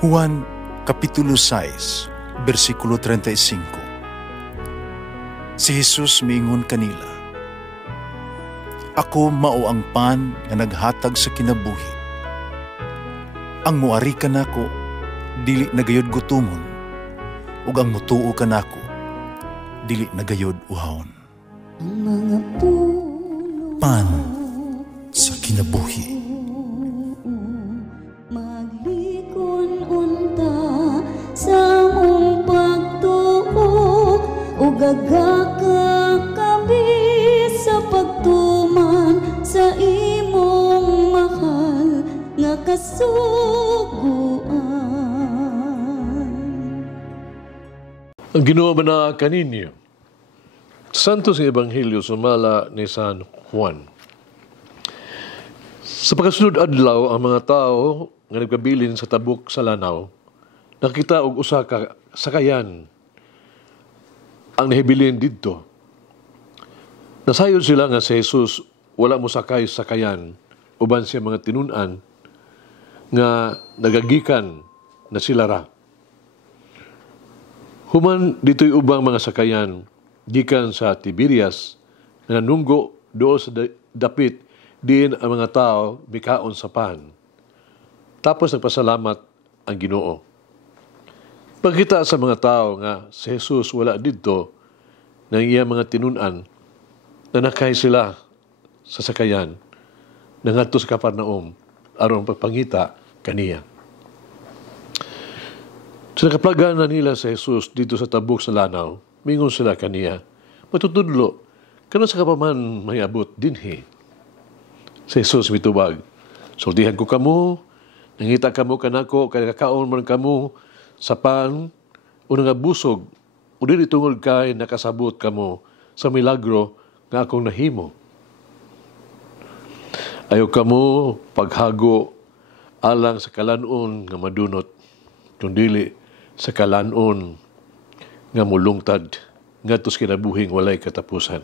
Juan Kapitulo 6, versikulo 35. Si Jesus miingon kanila, "Ako mao ang pan nga naghatag sa kinabuhi. Ang muari kanako dili nagayod gutumon, ug ang mutuo kanako dili nagayod uhawon." Ang mga puno Pan sa kinabuhi. maglikon unta sa mong pagtuo ug gagaka kami sa pagtuman sa imong mahal nga kasuguan. Ang Ginoo na kaninyo. Santos ng Ebanghelyo sumala ni San Juan. Sa pagkasunod adlaw, ang mga tao nga nagpabilin sa tabok sa lanaw, nakita og usa ka sakayan ang nahibilin didto. Nasayon sila nga si Jesus wala mo sakay sakayan uban siya mga tinun-an nga nagagikan na sila ra. Human dito'y ubang mga sakayan gikan sa Tiberias na nanunggo doon sa dapit diin ang mga tao mikaon sa pan. Tapos nagpasalamat ang Ginoo. Pagkita sa mga tao nga si Jesus wala didto ng iya mga tinun-an, nanakay sila sa sakayan nangadto sa Kapernaum aron pagpangita kaniya. Sa nakaplagan na nila si Jesus dito sa tabok sa lanaw, mingon sila kaniya, "Matutudlo, kano sa kapaman may abot dinhi?" Si Jesus mitubag, "Sultihan ko kamo, nangita kamo kanako, kaya kakaon man kamo sa pan, o nga busog, o dili tungod kay nakasabot kamo sa milagro nga akong nahimo. Ayaw kamo paghago alang sa kalanon nga madunot, kundi sa kalanon nga mulungtad, ngadto sa kinabuhing walay katapusan.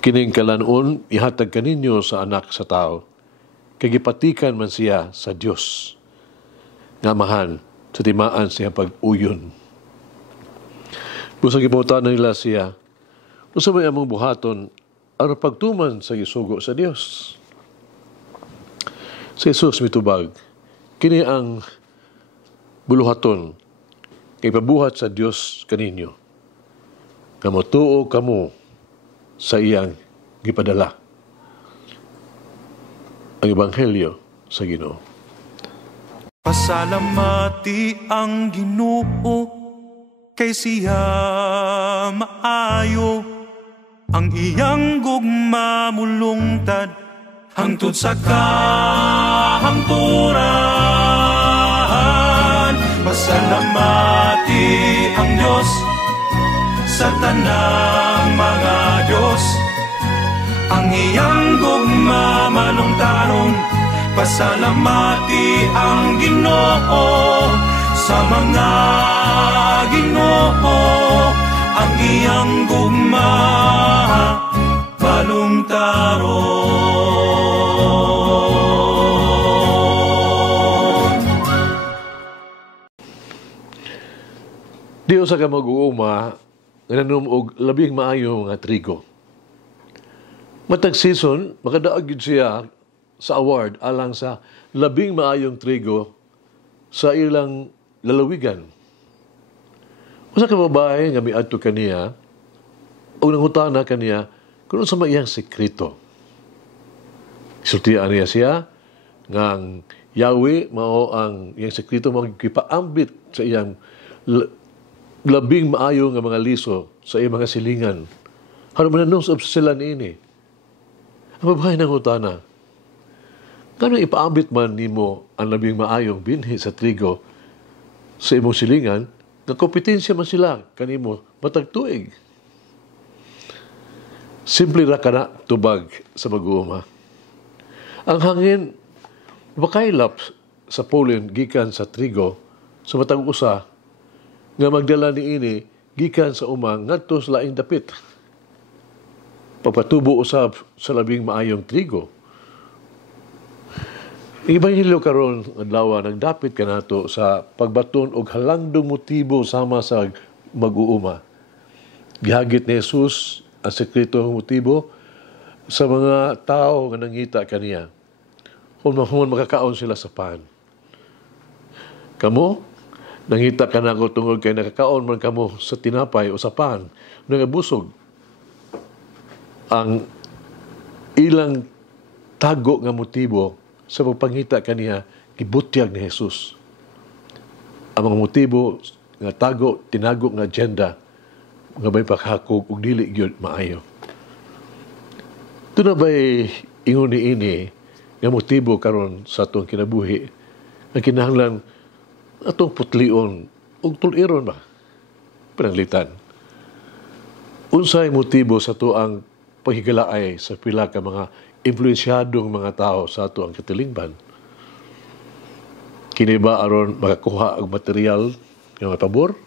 Kining kalanon ihatag kaninyo sa anak sa tao, kay gipatikan man siya sa Dios, nga amahan sa timaan siya pag-uyon." Busag iputan nila siya, "Unsa may among buhaton aron pagtuman sa gisugo sa Dios?" Si Jesus mitubag, "Kini ang buluhaton kay pabuhat sa Dios kaninyo, nga motuo kamo sa iyang gipadala." Ang Ebanghelyo sa Ginoo. Pasalamati ang Ginoo, kay siya maayo, ang iyang gugma mulungtad hangtod sa kahangturan. Pasalamati ang Diyos sa tanang mga Diyos, ang iyang gugma malungtaron. Pasalamati ang Ginoo sa mga Ginoo, ang iyang gugma malungtaron. Diyo sa kamag-uuma, nananum og labing maayo nga trigo. Matag season, makadaag yun siya sa award alang sa labing maayong trigo sa ilang lalawigan. Usa ka babae nga miadto kaniya o nangutana kaniya kung sa iyang sekreto. Isultian niya siya nga ang Yahweh mao ang iyang sekreto magkipaambit sa iyang labing maayo nga mga liso sa iyang mga silingan. Haron mananong sa sila niini. Ang babae nangutana, "Kano ipaambit man nimo ang labing maayong binhi sa trigo sa imong silingan, nga kompetensya man sila kanimo matag tuig?" Simple ra kana tubag sa mag-uuma. Ang hangin makailap sa pollen gikan sa trigo sa matag usa nga magdala niini gikan sa umang ngadto sa laing dapit. Pagpatubo usab sa labing maayong trigo. Ebanghelyo karon adlaw nagdapit kanato sa pagbaton og halangdong motibo sama sa mag-uuma. Gihagit ni Jesus ang sekretong motibo sa mga tao nga nangita kaniya. Kung makakaon sila sa pan. Kamo, nangita ka na ako tungod kay nakakaon man kamo sa tinapay o sa pan. Nangabusog. Ang ilang tago nga motibo sa pagpangita kaniya, gibutyag ni Jesus. Ang mga motibo nga tago, tinago nga agenda, nga may paghakog ug dili gyud maayo. Ito na ba'y ingon ini nga motibo karon sa atong kinabuhi nga kinahanglan atong putlion ug tuliron ba? Pananglitan. Unsay motibo sa tuang paghigalaay sa pila ka mga influensyadong mga tao sa ato ang katilingban? Kini ba aron makakuha og material nga pabor?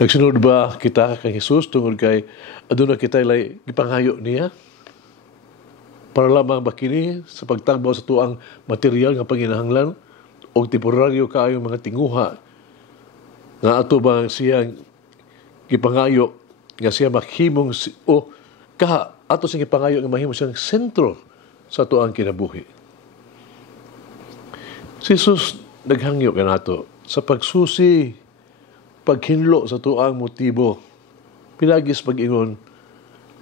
Nagsunod ba kita kay Jesus tungod kay aduna kita lay gipangayo niya? Para lamang ba kini sa pagtagbaw sa tuang material nga panginahanglan o temporaryo kaayo mga tinguha nga ato ba siya gipangayo nga siya maghimong o kaha ato sing gipangayo nga mahimo siyang sentro sa tuang kinabuhi. Si Jesus naghangyo kanato sa pagsusi, paghinlo sa tuang motibo, pinagis pag-ingon,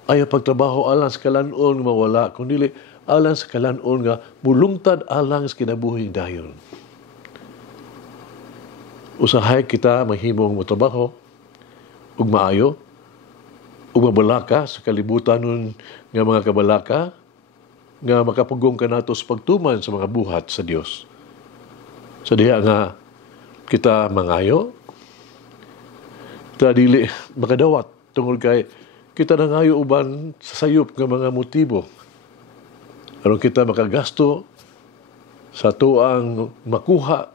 ayaw pagtrabaho alang sa kalanon nga mawala, kundi alang sa kalanon nga mulungtad alang sa kinabuhi dayon. Usahay kita mahimong motrabaho, ug maayo, ug mabalaka sa kalibutan nun nga mga kabalaka, nga makapugong ka nato sa pagtuman sa mga buhat sa Dios. Sa diha nga kita mangayo, kita dili makadawat tungod kay kita nangayo uban sa sayop nga mga motibo. Aron kita makagasto sa tuang makuha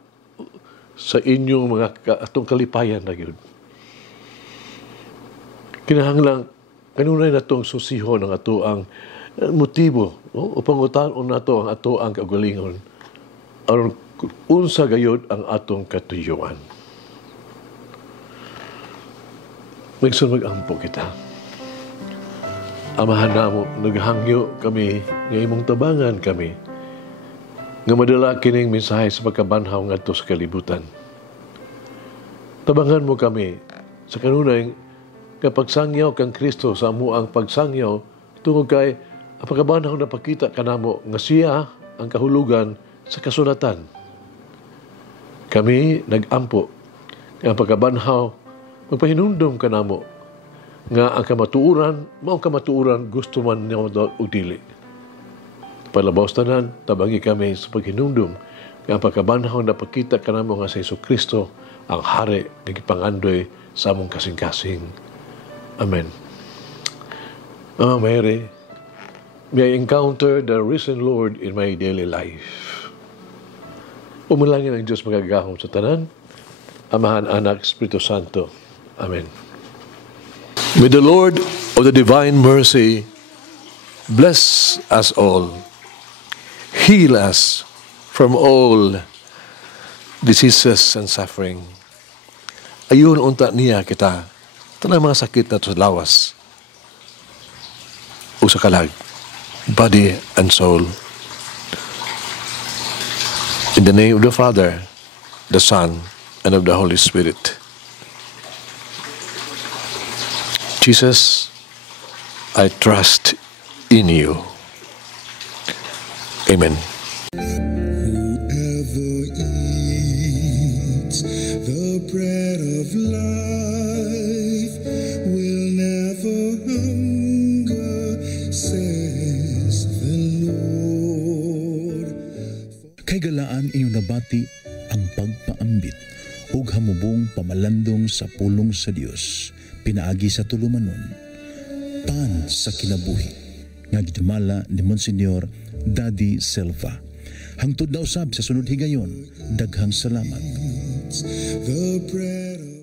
sa inyong mga atong kalipayan na yun. Kinahanglang kanunay na itong susihon ng ato ang motibo upang utanon na ito ang ato ang kagalingon aron unsa gayud ang atong katuyuan. Mag-ampo kita. Amahan namo, naghangyo kami, nga imong tabangan kami, nga madala kining mensahe sa pagkabanhaw ngadto sa kalibutan. Tabangan mo kami sa kanunay nga pagsangyaw kang Kristo sa amuang pagsangyaw tungod kay ang pagkabanhaw na pakita kanamo nga siya ang kahulugan sa kasulatan. Kami nag-ampo nga ang pagkabanhaw magpahinumdum kanamo nga ang kamatuuran, maong kamatuuran gusto man niyo o dili. Palabaw tanan, tabangi kami sa paghinumdum nga ang pagkabanhaw na pakita kanamo nga sa Jesucristo ang hari nga gipangandoy sa among kasing-kasing. Amen. Mama Mary, may I encounter the risen Lord in my daily life. Umalangin ang Diyos magagahom sa tanan, Amahan, Anak, Espiritu Santo. Amen. May the Lord of the divine mercy bless us all, heal us from all diseases and suffering. Ayun unta niya kita, tanang mga sakit na sa lawas o sa kalag, body and soul. In the name of the Father, the Son, and of the Holy Spirit. Jesus, I trust in you. Amen. Whoever eats the bread of life will never hunger, says the Lord. Kay galaan inyong nabati ang pagpaambit ug hamubong pamalandong sa pulong sa Dios pinaagi sa tulumanon, pan sa kinabuhi, nga gidumala ni Monsignor Daddy Silva. Hangtod na usab sa sunod higayon, daghang salamat. The bread of